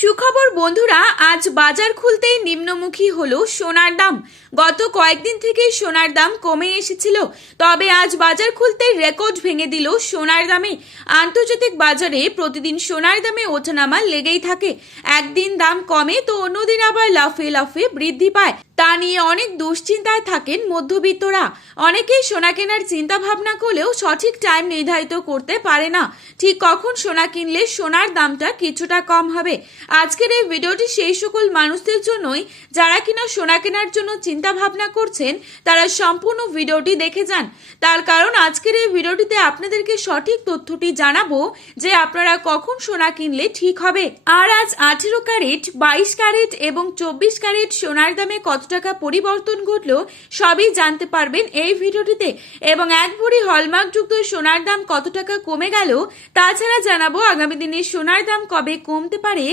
সুখবর বন্ধুরা, আজ বাজার খুলতেই নিম্নমুখী হলো সোনার দাম। গত কয়েকদিন থেকে সোনার দাম কমে এসেছিল, তবে আজ বাজার খুলতেই রেকর্ড ভেঙে দিল সোনার দামে। আন্তর্জাতিক বাজারে প্রতিদিন সোনার দামে ওঠানামা লেগেই থাকে। একদিন দাম কমে তো অন্যদিন আবার লাফে লাফে বৃদ্ধি পায়। তা নিয়ে অনেক দুশ্চিন্তায় থাকেন মধ্যবিত্তরা। অনেকেই সোনা কেনার চিন্তা ভাবনা করলেও সঠিক টাইম নির্ধারিত করতে পারে না, ঠিক কখন সোনা কিনলে সোনার দামটা কিছুটা কম হবে। আজকের এই ভিডিওটি সেই সকল মানুষদের জন্যই যারা কিনা সোনা কেনার জন্য চিন্তা ভাবনা করছেন। তারা সম্পূর্ণ ভিডিওটি দেখে যান, তার কারণ আজকের এই ভিডিওটিতে আপনাদেরকে সঠিক তথ্যটি জানাবো যে আপনারা কখন সোনা কিনলে ঠিক হবে। আর আজ 18 ক্যারেট, 22 ক্যারেট এবং 24 ক্যারেট সোনার দামে কত টাকা পরিবর্তন ঘটলো সবই জানতে পারবেন এই ভিডিওটিতে। এবং এক ভরি হলমার্কযুক্ত সোনার দাম কত টাকা কমে গেল, তাছাড়া জানাবো আগামী দিনে সোনার দাম কবে কমতে পারে,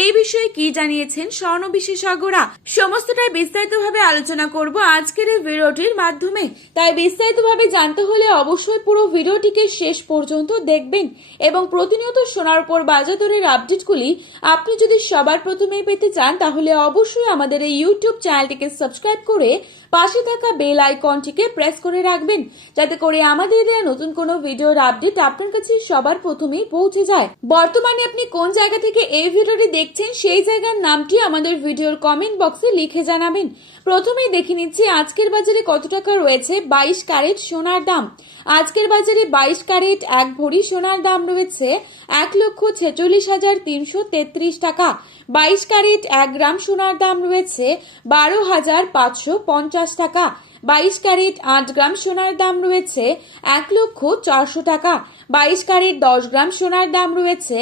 এই বিষয়ে কি জানিয়েছেন স্বর্ণ বিশেষজ্ঞরা। সমস্তটাই বিস্তারিতভাবে আলোচনা করব আজকের এই ভিডিওটির মাধ্যমে। তাই বিস্তারিতভাবে জানতে হলে অবশ্যই পুরো ভিডিওটিকে শেষ পর্যন্ত দেখবেন। এবং প্রতিনিয়ত সোনার উপর বাজার দরের আপডেটগুলি আপনি যদি সবার প্রথমেই পেতে চান, তাহলে অবশ্যই আমাদের এই ইউটিউব চ্যানেলটিকে সাবস্ক্রাইব করে পাশে থাকা বেল আইকনটিকে প্রেস করে রাখবেন, যাতে করে আমাদের দেওয়া নতুন কোনো ভিডিওর আপডেট আপনার কাছে সবার প্রথমেই পৌঁছে যায়। বর্তমানে আপনি কোন জায়গা থেকে এই ভিডিওটি দেখছেন, সেই জায়গার নামটি আমাদের ভিডিওর কমেন্ট বক্সে লিখে জানাবেন। প্রথমেই দেখে নিচ্ছি আজকের বাজারে কত টাকা রয়েছে 22 ক্যারেট সোনার দাম। আজকের বাজারে 22 ক্যারেট এক ভরি সোনার দাম রয়েছে 1,46,333 টাকা। 22 ক্যারেট 1 গ্রাম সোনার দাম রয়েছে 12,550 টাকা। 22 ক্যারেট 8 গ্রাম সোনার দাম রয়েছে 1,04,000 টাকা। 22 ক্যারেট 10 গ্রাম সোনার দাম রয়েছে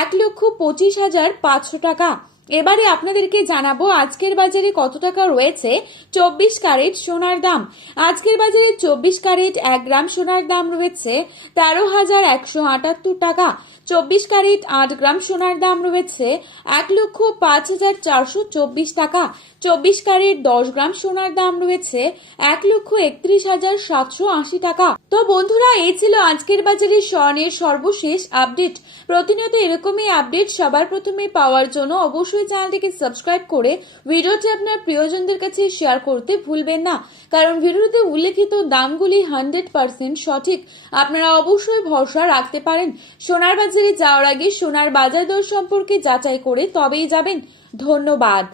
1,25,500 টাকা। এবারে আপনাদেরকে জানাবো আজকের বাজারে কত টাকা রয়েছে 24 ক্যারেট সোনার দাম। আজকের বাজারে 24 ক্যারেট 1 গ্রাম সোনার দাম রয়েছে 13,178 টাকা। 24 ক্যারেট 8 গ্রাম সোনার দাম রয়েছে 1,05,424 টাকা। 24 ক্যারেট 10 গ্রাম সোনার দাম রয়েছে 1,31,780 টাকা। তো বন্ধুরা, এই ছিল আজকের বাজারে স্বর্ণের সর্বশেষ আপডেট। প্রতিনিয়ত এরকমই আপডেট সবার প্রথমে পাওয়ার জন্য অবশ্যই চ্যানেলটিকে সাবস্ক্রাইব করে ভিডিওটি আপনার প্রিয়জনদের কাছে শেয়ার করতে ভুলবেন না, কারণ ভিডিওতে উল্লেখিত দামগুলি 100% সঠিক। আপনারা অবশ্যই ভরসা রাখতে পারেন। সোনার বাজারে যাওয়ার আগে সোনার বাজার দর সম্পর্কে যাচাই করে তবেই যাবেন। ধন্যবাদ।